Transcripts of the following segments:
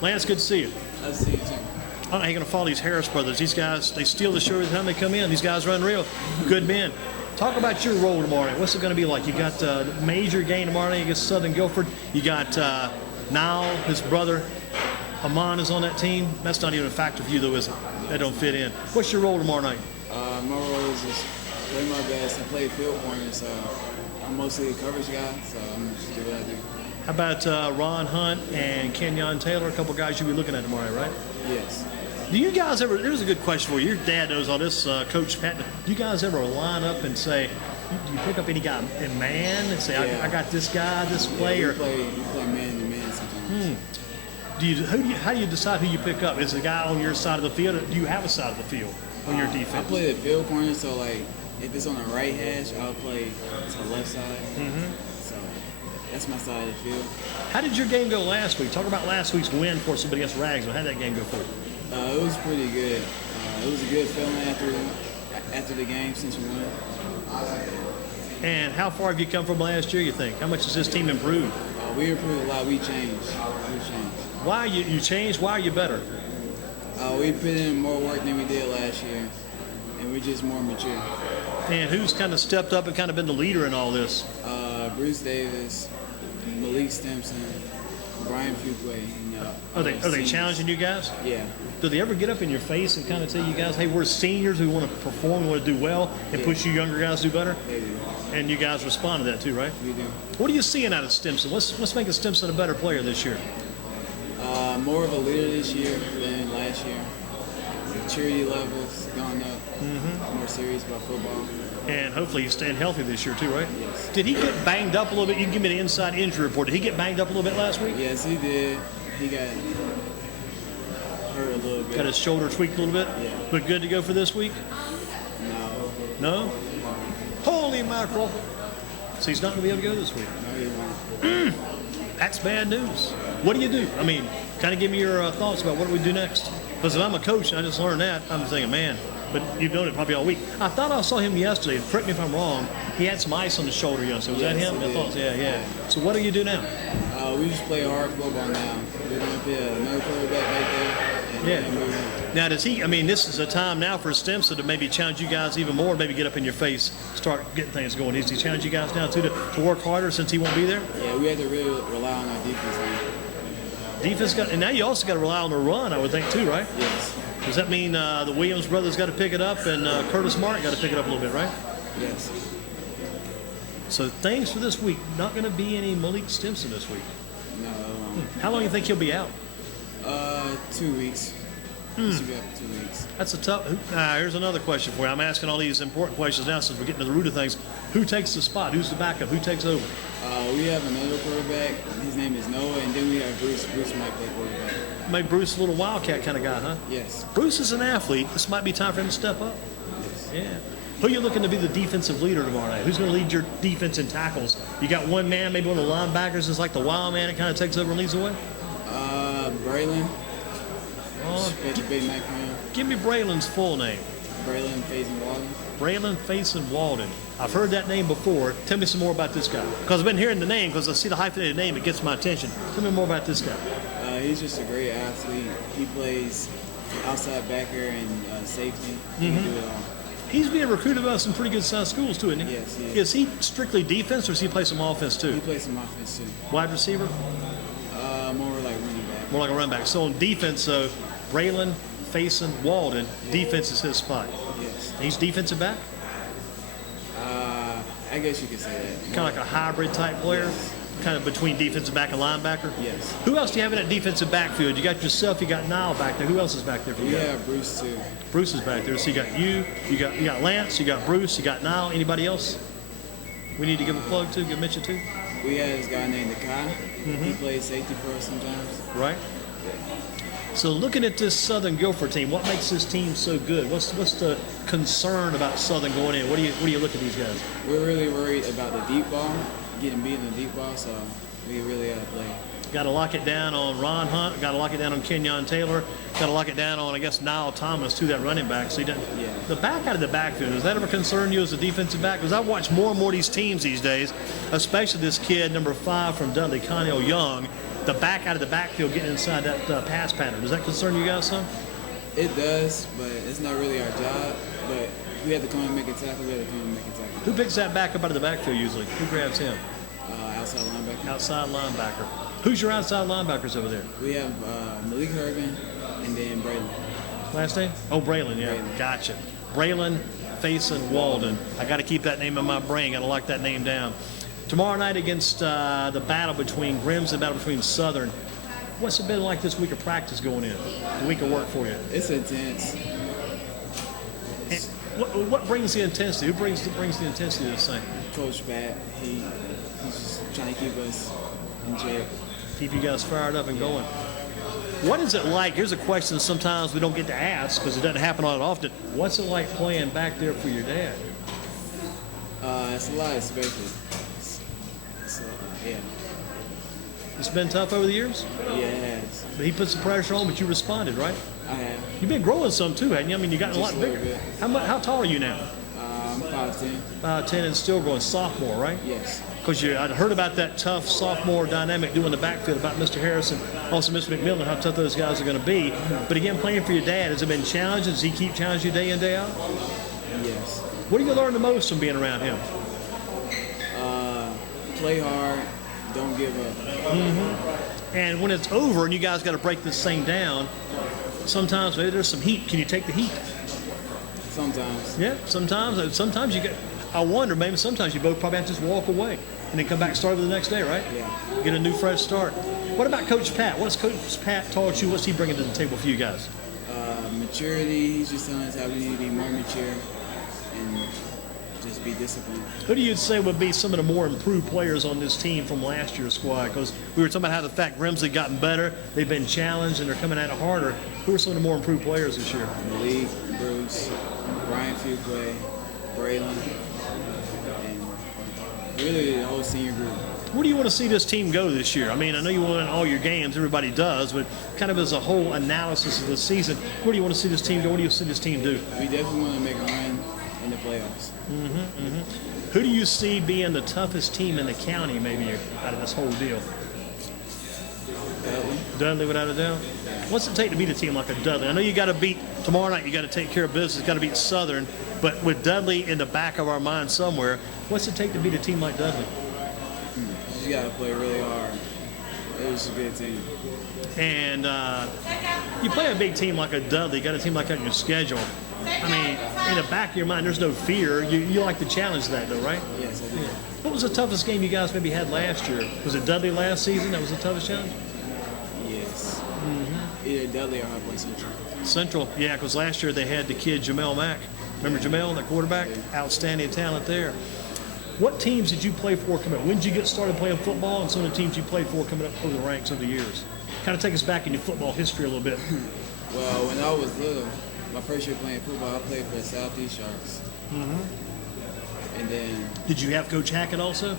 Lance, good to see you. Nice to see you too. I don't know how you're going to follow these Harris brothers. These guys, they steal the show every time they come in. These guys run real. Good men. Talk about your role tomorrow night. What's it going to be like? You got a major game tomorrow night against Southern Guilford. You got Niall, his brother, Amon is on that team. That's not even a factor for you, though, is it? That don't fit in. What's your role tomorrow night? My role is just play my best and play field corner. So I'm mostly a coverage guy, so I'm just do what I do. How about Ron Hunt and Kenyon Taylor, a couple guys you'll be looking at tomorrow, right? Yes. Do you guys ever, here's a good question for you. Your dad knows all this, Coach Patton. Do you guys ever line up and say, do you pick up any guy in man and say, I got this guy, this player? We play man to man sometimes. How do you decide who you pick up? Is the guy on your side of the field, or do you have a side of the field on your defense? I play the field corner, so like if it's on the right hash, I'll play to the left side. So that's my side of the field. How did your game go last week? Talk about last week's win for somebody against Rags. How did that game go for you? It was pretty good. It was a good feeling after the game since we won. And how far have you come from last year, you think? How much has this team improved? We improved a lot. We changed. Why you changed? Why are you better? We put in more work than we did last year, and we're just more mature. And who's kind of stepped up and kind of been the leader in all this? Bruce Davis, Malik Stimson, Brian Fuquay. Are they challenging you guys? Yeah. Do they ever get up in your face and kind of tell you guys, hey, we're seniors, we want to perform, we want to do well, and push you younger guys to do better? They do. And you guys respond to that too, right? We do. What are you seeing out of Stimson? What's making Stimson a better player this year? More of a leader this year than last year. Maturity levels gone up. More serious about football. And hopefully he's staying healthy this year too, right? Yes. Did he get banged up a little bit? You can give me the inside injury report. Did he get banged up a little bit last week? Yes, he did. He got hurt a little bit. Got his shoulder tweaked a little bit? Yeah. But good to go for this week? No. No? Holy mackerel. So he's not going to be able to go this week. No, he won't. That's bad news. What do you do? I mean, kind of give me your thoughts about what do we do next? Because if I'm a coach and I just learned that, I'm thinking, man, but you've known it probably all week. I thought I saw him yesterday. Correct me if I'm wrong. He had some ice on his shoulder yesterday. Was that him? I thought, yeah. So what do you do now? We just play hard football now. We're going to put another quarterback right there. And move on. Now, does he, I mean, this is a time now for Stimson to maybe challenge you guys even more, maybe get up in your face, start getting things going. Does he challenge you guys now, too, to work harder since he won't be there? Yeah, we have to really rely on our defense now. And now you also got to rely on the run, I would think, too, right? Yes. Does that mean the Williams brothers got to pick it up and Curtis Martin got to pick it up a little bit, right? Yes. So things for this week. Not going to be any Malik Stimson this week. No. How long do you think he'll be out? 2 weeks. He should be out for 2 weeks. That's a tough. Here's another question for you. I'm asking all these important questions now since we're getting to the root of things. Who takes the spot? Who's the backup? Who takes over? We have another quarterback. His name is Noah, and then we have Bruce. Bruce might play quarterback. Maybe Bruce, a little wildcat kind of guy, huh? Yes. Bruce is an athlete. This might be time for him to step up. Yeah. Who are you looking to be the defensive leader tomorrow night? Who's going to lead your defense in tackles? You got one man, maybe one of the linebackers is like the wild man that kind of takes over and leads the way? Braylon. Oh, Big Mac for him. give me Braylon's full name. Braylon Faison Walden. Braylon Faison Walden. I've heard that name before. Tell me some more about this guy. Because I've been hearing the name, because I see the hyphenated name, it gets my attention. Tell me more about this guy. He's just a great athlete. He plays outside backer and safety. He can do it all. He's being recruited by some pretty good sized schools too, isn't he? Yes, he is. Is he strictly defense or does he play some offense too? He plays some offense too. Wide receiver? More like running back. More like a run back. So on defense, Braylon Faison Walden, defense is his spot. Yes. He's defensive back? I guess you could say that. Kind of like a hybrid type player? Yes. Kind of between defensive back and linebacker? Yes. Who else do you have in that defensive backfield? You got yourself, you got Niall back there. Who else is back there for you? We have Bruce too. Bruce is back there. So you got you got Lance, you got Bruce, you got Niall. Anybody else we need to give a plug to, give a mention to? We have this guy named Nakai. He plays safety for us sometimes. Right. So looking at this Southern Guilford team, what makes this team so good? What's the concern about Southern going in? What do you look at these guys? We're really worried about the deep ball, getting beat in the deep ball, so we really got to play. Got to lock it down on Ron Hunt. Got to lock it down on Kenyon Taylor. Got to lock it down on, I guess, Niall Thomas, too, that running back. So he doesn't. Yeah. The back out of the backfield, does that ever concern you as a defensive back? Because I watch more and more of these teams these days, especially this kid, number 5 from Dudley, Connell Young. the back out of the backfield getting inside that pass pattern. Does that concern you guys some? It does, but it's not really our job. But we have to come and make a tackle. We have to come and make a tackle. Who picks that back up out of the backfield usually? Who grabs him? Outside linebacker. Outside linebacker. Who's your outside linebackers over there? We have Malik Herman and then Braylon. Last name? Oh, Braylon, yeah. Braylon. Gotcha. Braylon, Faison, Walden. I got to keep that name in my brain. Got to lock that name down. Tomorrow night against the battle between Grimsley, the battle between Southern. What's it been like this week of practice going in? The week of work for you? It's intense. And what brings the intensity? Who brings the intensity to this thing? Coach Pat, he's just trying to keep us in check. Keep you guys fired up and going. What is it like? Here's a question that sometimes we don't get to ask because it doesn't happen all that often. What's it like playing back there for your dad? It's a lot expected. Yeah. It's been tough over the years? Yeah, it has. But he put some pressure on, but you responded, right? I have. You've been growing some too, haven't you? I mean, you've gotten a lot Just a bigger. little bit. How tall are you now? I'm 5'10". 10 and still growing. Sophomore, right? Yes. Because I'd heard about that tough sophomore dynamic doing the backfield, about Mr. Harrison, also Mr. McMillan, how tough those guys are going to be. But again, playing for your dad, has it been challenging? Does he keep challenging you day in, day out? Yes. What do you learn the most from being around him? Play hard. Don't give up. And when it's over and you guys got to break this thing down, sometimes maybe there's some heat. Can you take the heat? Sometimes. Yeah, sometimes. Sometimes you get. I wonder, maybe sometimes you both probably have to just walk away and then come back and start over the next day, right? Yeah. Get a new fresh start. What about Coach Pat? What's Coach Pat taught you? What's he bringing to the table for you guys? Maturity. He's just telling us how we need to be more mature and just be disciplined. Who do you say would be some of the more improved players on this team from last year's squad? Because we were talking about how the fact Grimsley gotten better, they've been challenged, and they're coming at it harder. Who are some of the more improved players this year? Malik, Bruce, Brian Fuquay, Braylon, and really the whole senior group. Where do you want to see this team go this year? I mean, I know you won all your games, everybody does, but kind of as a whole analysis of the season, where do you want to see this team go? What do you see this team do? We definitely want to make a run in the playoffs. Who do you see being the toughest team in the county, maybe, out of this whole deal? Dudley, without a doubt. What's it take to beat a team like a Dudley? I know you got to beat tomorrow night. You got to take care of business. Got to beat Southern, but with Dudley in the back of our mind somewhere, what's it take to beat a team like Dudley? You got to play really hard. It was a good team. And you play a big team like a Dudley. You got a team like that in your schedule. I mean, in the back of your mind, there's no fear. You like the challenge of that, though, right? Yes, I do. What was the toughest game you guys maybe had last year? Was it Dudley last season? That was the toughest challenge? Yes. Either Dudley or High Point Central. Central, yeah, because last year they had the kid Jamel Mack. Remember Jamel, the quarterback? Outstanding talent there. What teams did you play for coming up? When did you get started playing football, and some of the teams you played for coming up through the ranks over the years? Kind of take us back in your football history a little bit. Well, when I was little, my first year playing football, I played for the Southeast Sharks. And then... Did you have Coach Hackett also?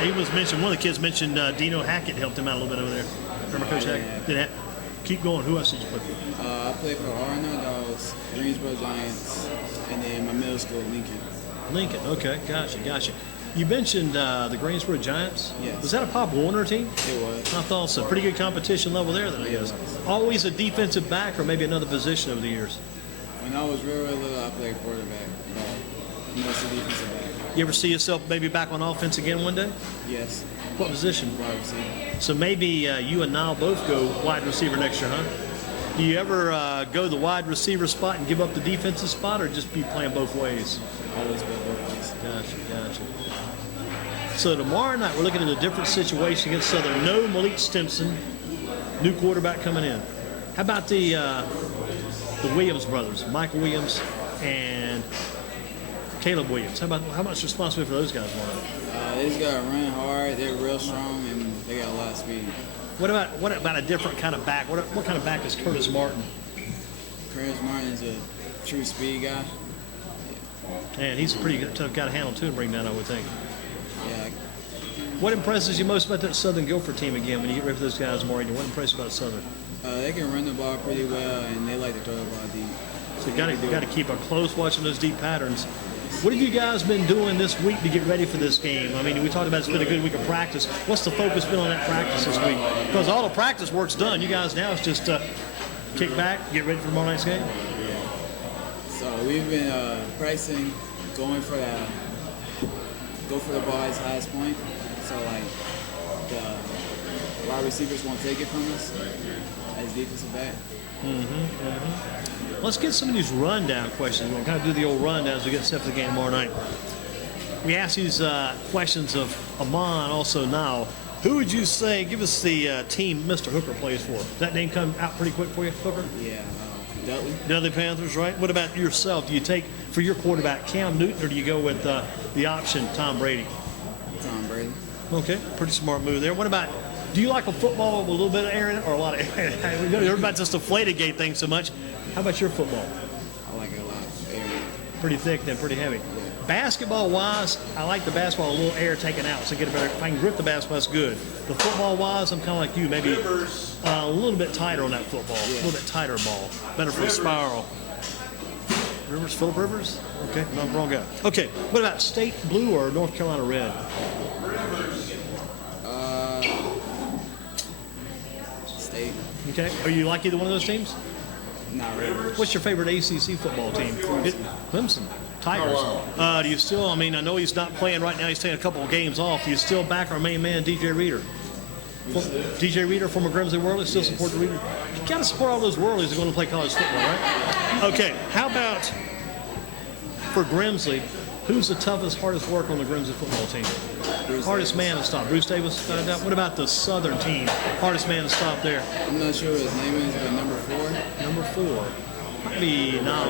He was mentioned, one of the kids mentioned Dino Hackett helped him out a little bit over there. Remember Coach Hackett? Did keep going. Who else did you play for? I played for Arnold Dogs, Greensboro Giants, and then my middle school, Lincoln. Lincoln, okay, gotcha. You mentioned the Greensboro Giants. Yes. Was that a Pop Warner team? It was. I thought so. Pretty good competition level there, then, I guess. Always a defensive back or maybe another position over the years? When I was real little, I played quarterback, but mostly defensive back. You ever see yourself maybe back on offense again one day? Yes. What position? Wide receiver. So maybe you and Niall both go wide receiver next year, huh? Do you ever go the wide receiver spot and give up the defensive spot, or just be playing both ways? Always play both ways. Gotcha. So tomorrow night we're looking at a different situation against Southern. No Malik Stimson, new quarterback coming in. How about the Williams brothers, Michael Williams and Caleb Williams? How much responsibility for those guys? They just gotta run hard. They're real strong and they got a lot of speed. What about a different kind of back? What kind of back is Curtis Martin? Curtis Martin is a true speed guy. And he's a pretty good, tough guy to handle too and bring down, I would think. Yeah. What impresses you most about that Southern Guilford team again when you get ready for those guys tomorrow? What impresses you about Southern? They can run the ball pretty well and they like to throw the ball deep. So you got to keep a close watch on those deep patterns. What have you guys been doing this week to get ready for this game? I mean, we talked about it's been a good week of practice. What's the focus been on that practice this week? Because all the practice work's done. You guys now it's just kick back, get ready for tomorrow night's game. So we've been practicing, go for the ball at its highest point. So like the wide receivers won't take it from us as defensive back. Let's get some of these rundown questions. We'll kind of do the old rundown as we get set for the game tomorrow night. We ask these questions of Amon also now. Who would you say, give us the team Mr. Hooker plays for? Does that name come out pretty quick for you, Hooker? Yeah, Dudley. Dudley Panthers, right? What about yourself? Do you take, for your quarterback, Cam Newton, or do you go with the option, Tom Brady? Tom Brady. Okay, pretty smart move there. What about, do you like a football with a little bit of air in it or a lot of air? Everybody's just deflated gate thing so much. How about your football? I like it a lot. Air. Pretty thick then, pretty heavy. Basketball-wise, I like the basketball a little air taken out, so get a better. If I can grip the basketball, that's good. The football-wise, I'm kind of like you, maybe a little bit tighter on that football, a little bit tighter ball, better for a spiral. Rivers, Phillip Rivers? Okay, no, wrong guy. Okay, what about State Blue or North Carolina Red? State. Okay, are you like either one of those teams? Not really. What's your favorite ACC football team? Clemson. Tigers. Do you still, I mean, I know he's not playing right now. He's taking a couple of games off. Do you still back our main man, DJ Reader? DJ Reader, former Grimsley Whirlies, still support the Reader? You got to support all those Whirlies that are going to play college football, right? Okay, how about for Grimsley, who's the toughest, hardest worker on the Grimsley football team? Hardest man to stop. Bruce Davis. What about the Southern team? Hardest man to stop there? I'm not sure what his name is, but number 4. Number 4. Probably not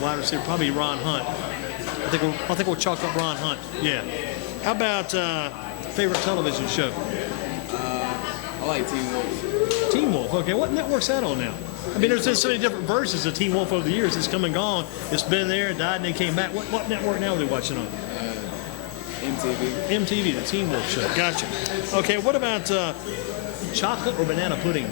wide receiver. Probably Ron Hunt. I think we'll chalk up Ron Hunt. Yeah. How about favorite television show? I like Teen Wolf. Teen Wolf. Okay. What network's that on now? I mean, there's been so many different versions of Teen Wolf over the years. It's come and gone. It's been there, died, and then came back. What network now are they watching on? MTV. MTV, the Teen Wolf show. Gotcha. Okay. What about chocolate or banana pudding?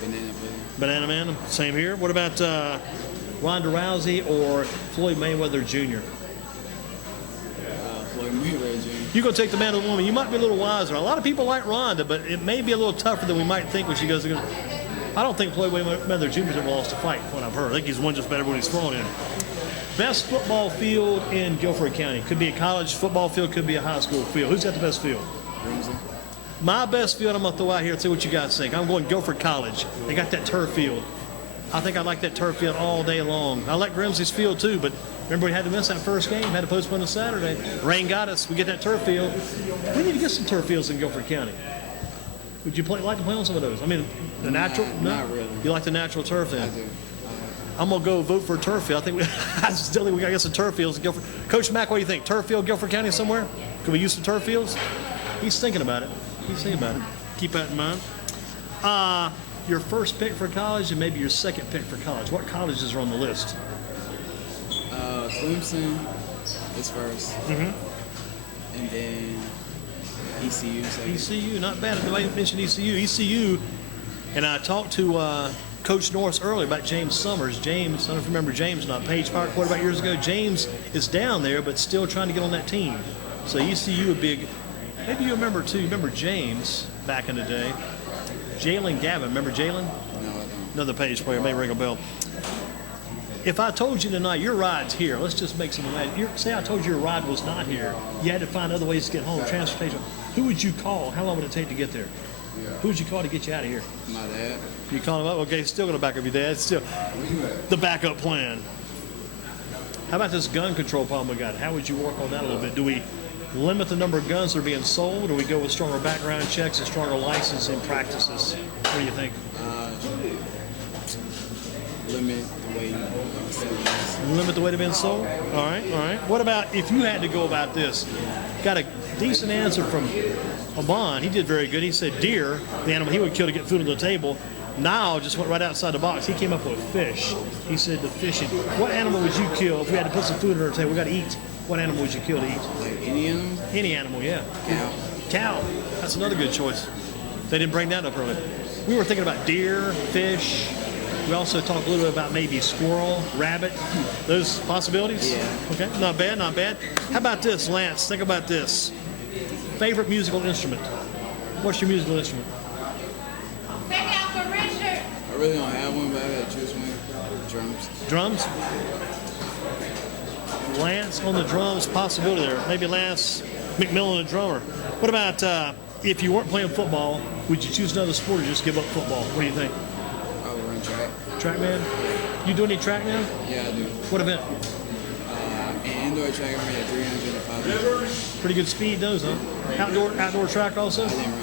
Banana pudding. Banana Man, same here. What about Ronda Rousey or Floyd Mayweather Jr.? Floyd Mayweather Jr. You're going to take the man or the woman. You might be a little wiser. A lot of people like Ronda, but it may be a little tougher than we might think when she goes. I don't think Floyd Mayweather Jr. has ever lost a fight, from what I've heard. I think he's won just about everyone he's thrown in. Best football field in Guilford County. Could be a college football field, could be a high school field. Who's got the best field? Grimsley. My best field, I'm going to throw out here and see what you guys think. I'm going Guilford College. They got that turf field. I think I like that turf field all day long. I like Grimsley's field too, but remember we had to miss that first game, had to postpone to Saturday. Rain got us. We get that turf field. We need to get some turf fields in Guilford County. Would you like to play on some of those? I mean, the natural? No? Not really. You like the natural turf then? I do. I'm going to go vote for a turf field. I think I still think we got to get some turf fields in Guilford. Coach Mack, what do you think? Turf field, Guilford County somewhere? Could we use some turf fields? He's thinking about it. He's thinking about it. Keep that in mind. Your first pick for college and maybe your second pick for college. What colleges are on the list? Clemson is first. And then ECU second. ECU, not bad. Nobody mentioned ECU. ECU, and I talked to Coach Norris earlier about James Summers. James, I don't know if you remember James, not Page Fire quarterback years ago. James is down there, but still trying to get on that team. So ECU would be a, maybe you remember too. You remember James back in the day. Jalen Gavin, remember Jalen? No, I don't. Another Page player, may ring a bell. If I told you tonight your ride's here, let's just make some imagine. Say I told you your ride was not here. You had to find other ways to get home, transportation. Who would you call? How long would it take to get there? Who would you call to get you out of here? My dad. You call him up? Okay, still going to back up your dad. Still the backup plan. How about this gun control problem we got? How would you work on that a little bit? Do we limit the number of guns that are being sold, or we go with stronger background checks and stronger licensing practices? What do you think? Limit the way you sell this. Limit the way they've been sold? All right, all right. What about if you had to go about this? Got a decent answer from Amon. He did very good. He said deer, the animal he would kill to get food on the table. Now just went right outside the box. He came up with fish. He said the fishing. What animal would you kill if we had to put some food on our table? We got to eat. What animal would you kill to eat? Like any animal? Any animal, yeah. Cow. Cow. That's another good choice. They didn't bring that up earlier. We were thinking about deer, fish. We also talk a little bit about maybe squirrel, rabbit, those possibilities. Yeah. Okay, not bad, not bad. How about this, Lance? Think about this. Favorite musical instrument? What's your musical instrument? I really don't have one, but I gotta choose one. Drums. Drums? Lance on the drums, possibility there. Maybe Lance McMillan, a drummer. What about if you weren't playing football, would you choose another sport or just give up football? What do you think? I would run track. Track man? You do any track now? Yeah, I do. What event? And indoor track, I ran at 300 and 500. Pretty good speed, those, huh? Outdoor track also? I didn't run.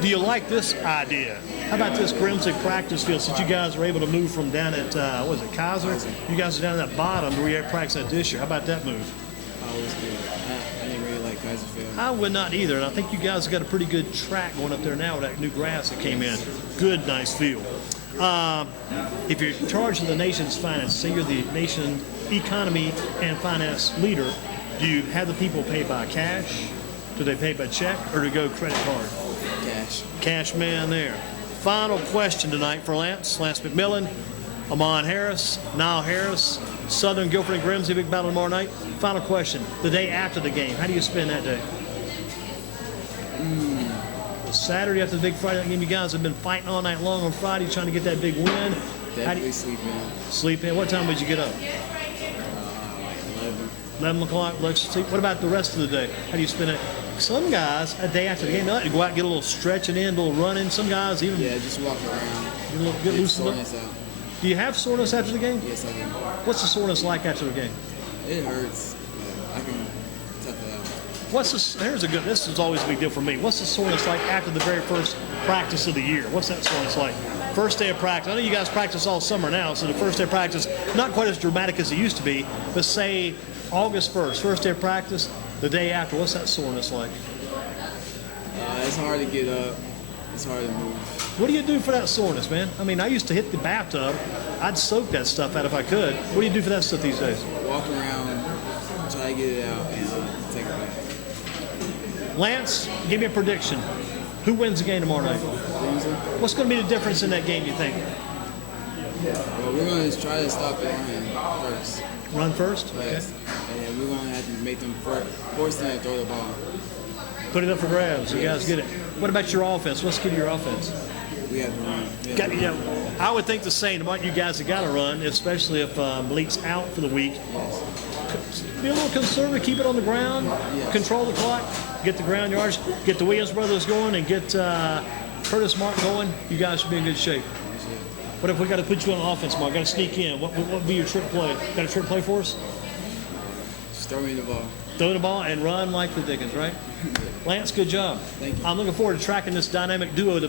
Do you like this idea? How about this Grimsley practice field? Since you guys were able to move from down at, what was it, Kaiser? You guys are down at that bottom where you had practice at this year. How about that move? I was good. I didn't really like Kaiser Field. I would not either, and I think you guys have got a pretty good track going up there now with that new grass that came in. Good, nice field. If you're in charge of the nation's finance, say you're the nation economy and finance leader, do you have the people pay by cash? Do they pay by check, or do they go credit card? Cash. Cash man there. Final question tonight for Lance McMillan, Amon Harris, Niall Harris, Southern Guilford and Grimsley, big battle tomorrow night. Final question, the day after the game, how do you spend that day? Saturday after the big Friday night game, you guys have been fighting all night long on Friday trying to get that big win. Definitely sleep in. Sleep in. What time would you get up? Like 11. 11 o'clock, let's sleep. What about the rest of the day? How do you spend it? Some guys, a day after the game, they like to go out and get a little stretching in, a little running. Some guys even Yeah, just walk around. get loosened up. Soreness out. Do you have soreness after the game? Yes, I do. What's the soreness like after the game? It hurts, but I can tough it out. This is always a big deal for me. What's the soreness like after the very first practice of the year? What's that soreness like? First day of practice. I know you guys practice all summer now, so the first day of practice, not quite as dramatic as it used to be, but say August 1st, first day of practice, the day after, what's that soreness like? It's hard to get up. It's hard to move. What do you do for that soreness, man? I mean, I used to hit the bathtub. I'd soak that stuff out if I could. What do you do for that stuff these days? Walk around, try to get it out, and take it back. Lance, give me a prediction. Who wins the game tomorrow night? Grimsley? What's going to be the difference in that game, you think? Well, we're going to try to stop the run first. Run first? Yes. And we're going to have to make them force them to throw the ball. Put it up for grabs. You guys get it. What about your offense? What's key to your offense? We have to run. I would think the same about you guys that got to run, especially if Malik's out for the week. Yes. Be a little conservative, keep it on the ground, control the clock, get the ground yards, get the Williams brothers going, and get Curtis Mark going. You guys should be in good shape. What if we got to put you on offense, Mark? Got to sneak in. What would be your trick play? Got a trick play for us? Just throw me the ball. Throw the ball and run like the Dickens, right? Lance, good job. Thank you. I'm looking forward to tracking this dynamic duo, the